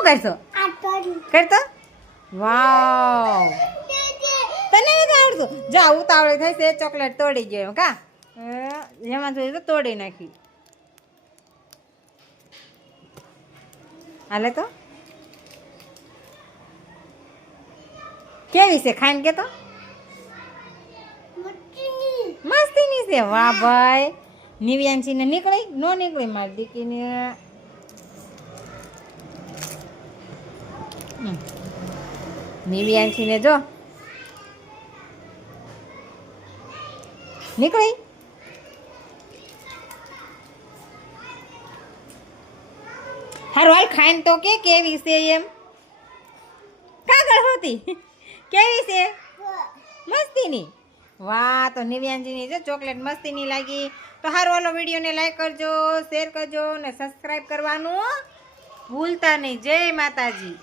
શું કરશો કરતો વાવ તને નથી આવડતું જા ઉતાવળી થઈ છે ચોકલેટ તોડી ગયો કા એમાં જોઈએ તો તોડી નાખી હાલે તો કેવી છે ખાઈને કે તો મસ્તીની છે વાહ ભાઈ નિવ્યાંશીને નીકળી નો નીકળી મારી દીકરીને નિવ્યાંશીને જો નીકળી હારું હાલ ખાઈને તો કે કેવી છે એમ કાગળ હોતી કેવી છે મસ્તીની વાહ તો નિવ્યાંશીની જો ચોકલેટ મસ્તીની લાગી તો હારું હાલો વિડીયોને લાઈક કરજો શેર કરજો ને સબસ્ક્રાઈબ કરવાનું ભૂલતા નહીં જય માતાજી